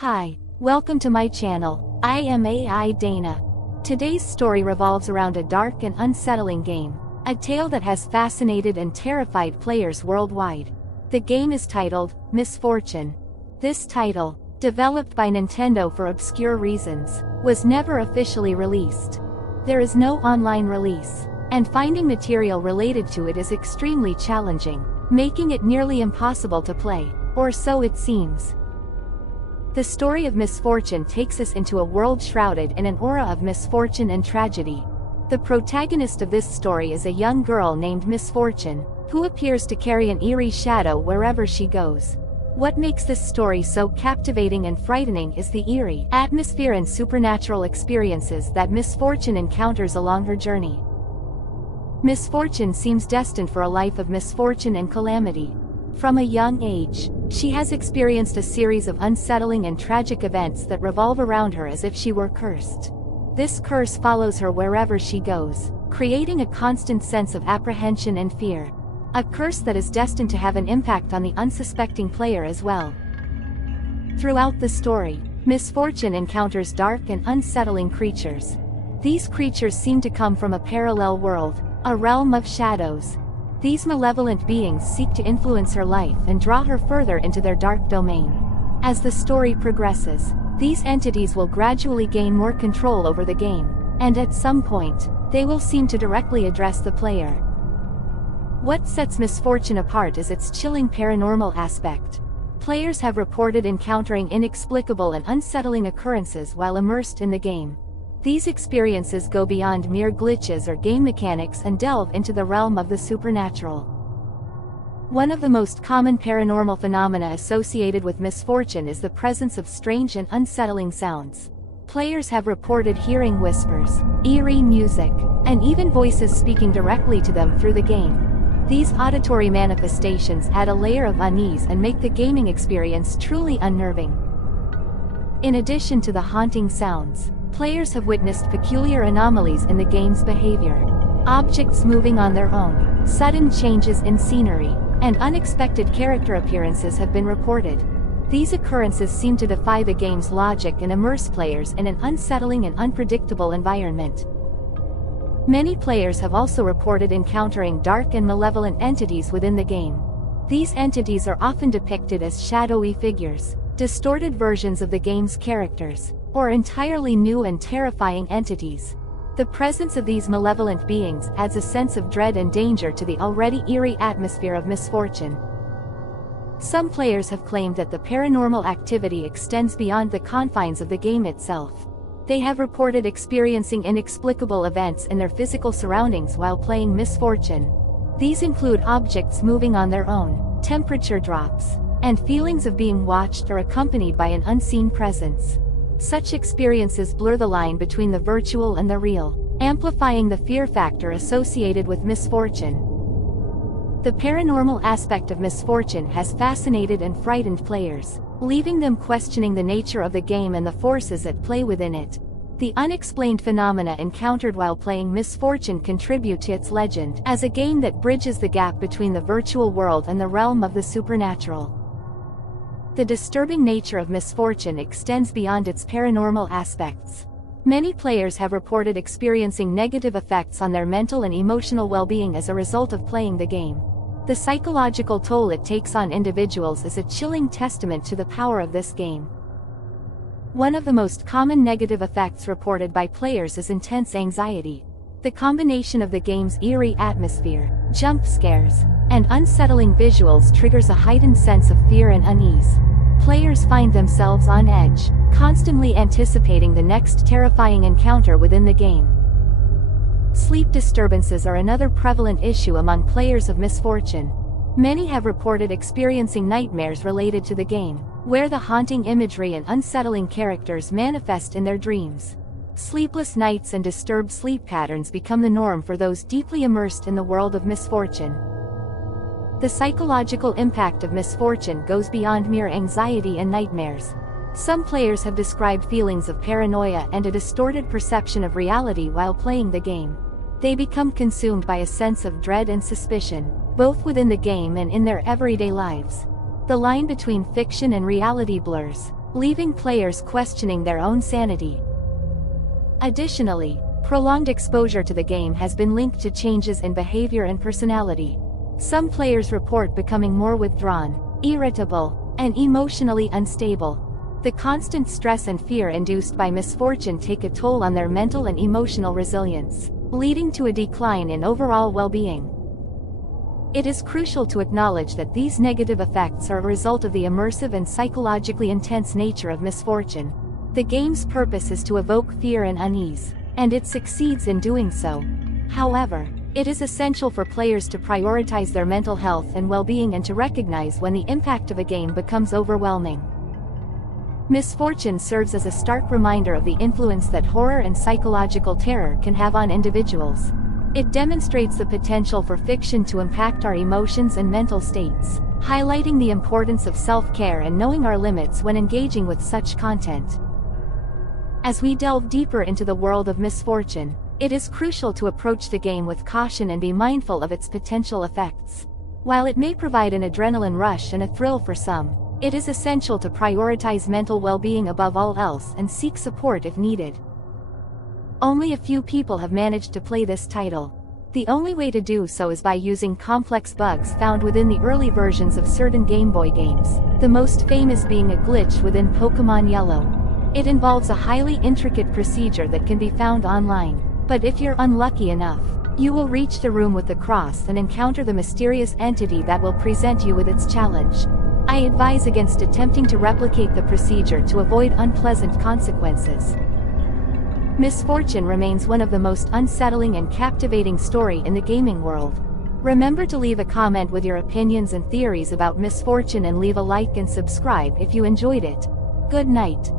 Hi, welcome to my channel. I am AI Dana. Today's story revolves around a dark and unsettling game, a tale that has fascinated and terrified players worldwide. The game is titled Misfortune. This title, developed by Nintendo for obscure reasons, was never officially released. There is no online release, and finding material related to it is extremely challenging, making it nearly impossible to play, or so it seems. The story of Misfortune takes us into a world shrouded in an aura of misfortune and tragedy. The protagonist of this story is a young girl named Misfortune, who appears to carry an eerie shadow wherever she goes. What makes this story so captivating and frightening is the eerie atmosphere and supernatural experiences that Misfortune encounters along her journey. Misfortune seems destined for a life of misfortune and calamity. From a young age, she has experienced a series of unsettling and tragic events that revolve around her as if she were cursed. This curse follows her wherever she goes, creating a constant sense of apprehension and fear. A curse that is destined to have an impact on the unsuspecting player as well. Throughout the story, Misfortune encounters dark and unsettling creatures. These creatures seem to come from a parallel world, a realm of shadows. These malevolent beings seek to influence her life and draw her further into their dark domain. As the story progresses, these entities will gradually gain more control over the game, and at some point, they will seem to directly address the player. What sets Misfortune apart is its chilling paranormal aspect. Players have reported encountering inexplicable and unsettling occurrences while immersed in the game. These experiences go beyond mere glitches or game mechanics and delve into the realm of the supernatural. One of the most common paranormal phenomena associated with Misfortune is the presence of strange and unsettling sounds. Players have reported hearing whispers, eerie music, and even voices speaking directly to them through the game. These auditory manifestations add a layer of unease and make the gaming experience truly unnerving. In addition to the haunting sounds, players have witnessed peculiar anomalies in the game's behavior. Objects moving on their own, sudden changes in scenery, and unexpected character appearances have been reported. These occurrences seem to defy the game's logic and immerse players in an unsettling and unpredictable environment. Many players have also reported encountering dark and malevolent entities within the game. These entities are often depicted as shadowy figures, distorted versions of the game's characters, or entirely new and terrifying entities. The presence of these malevolent beings adds a sense of dread and danger to the already eerie atmosphere of Misfortune. Some players have claimed that the paranormal activity extends beyond the confines of the game itself. They have reported experiencing inexplicable events in their physical surroundings while playing Misfortune. These include objects moving on their own, temperature drops, and feelings of being watched or accompanied by an unseen presence. Such experiences blur the line between the virtual and the real, amplifying the fear factor associated with Misfortune. The paranormal aspect of Misfortune has fascinated and frightened players, leaving them questioning the nature of the game and the forces at play within it. The unexplained phenomena encountered while playing Misfortune contribute to its legend as a game that bridges the gap between the virtual world and the realm of the supernatural. The disturbing nature of Misfortune extends beyond its paranormal aspects. Many players have reported experiencing negative effects on their mental and emotional well-being as a result of playing the game. The psychological toll it takes on individuals is a chilling testament to the power of this game. One of the most common negative effects reported by players is intense anxiety. The combination of the game's eerie atmosphere, jump scares, and unsettling visuals triggers a heightened sense of fear and unease. Players find themselves on edge, constantly anticipating the next terrifying encounter within the game. Sleep disturbances are another prevalent issue among players of Misfortune. Many have reported experiencing nightmares related to the game, where the haunting imagery and unsettling characters manifest in their dreams. Sleepless nights and disturbed sleep patterns become the norm for those deeply immersed in the world of Misfortune. The psychological impact of Misfortune goes beyond mere anxiety and nightmares. Some players have described feelings of paranoia and a distorted perception of reality while playing the game. They become consumed by a sense of dread and suspicion, both within the game and in their everyday lives. The line between fiction and reality blurs, leaving players questioning their own sanity. Additionally, prolonged exposure to the game has been linked to changes in behavior and personality. Some players report becoming more withdrawn, irritable, and emotionally unstable. The constant stress and fear induced by Misfortune take a toll on their mental and emotional resilience, leading to a decline in overall well-being. It is crucial to acknowledge that these negative effects are a result of the immersive and psychologically intense nature of Misfortune. The game's purpose is to evoke fear and unease, and it succeeds in doing so. However, it is essential for players to prioritize their mental health and well-being and to recognize when the impact of a game becomes overwhelming. Misfortune serves as a stark reminder of the influence that horror and psychological terror can have on individuals. It demonstrates the potential for fiction to impact our emotions and mental states, highlighting the importance of self-care and knowing our limits when engaging with such content. As we delve deeper into the world of Misfortune, it is crucial to approach the game with caution and be mindful of its potential effects. While it may provide an adrenaline rush and a thrill for some, it is essential to prioritize mental well-being above all else and seek support if needed. Only a few people have managed to play this title. The only way to do so is by using complex bugs found within the early versions of certain Game Boy games, the most famous being a glitch within Pokémon Yellow. It involves a highly intricate procedure that can be found online, but if you're unlucky enough, you will reach the room with the cross and encounter the mysterious entity that will present you with its challenge. I advise against attempting to replicate the procedure to avoid unpleasant consequences. Misfortune remains one of the most unsettling and captivating stories in the gaming world. Remember to leave a comment with your opinions and theories about Misfortune and leave a like and subscribe if you enjoyed it. Good night.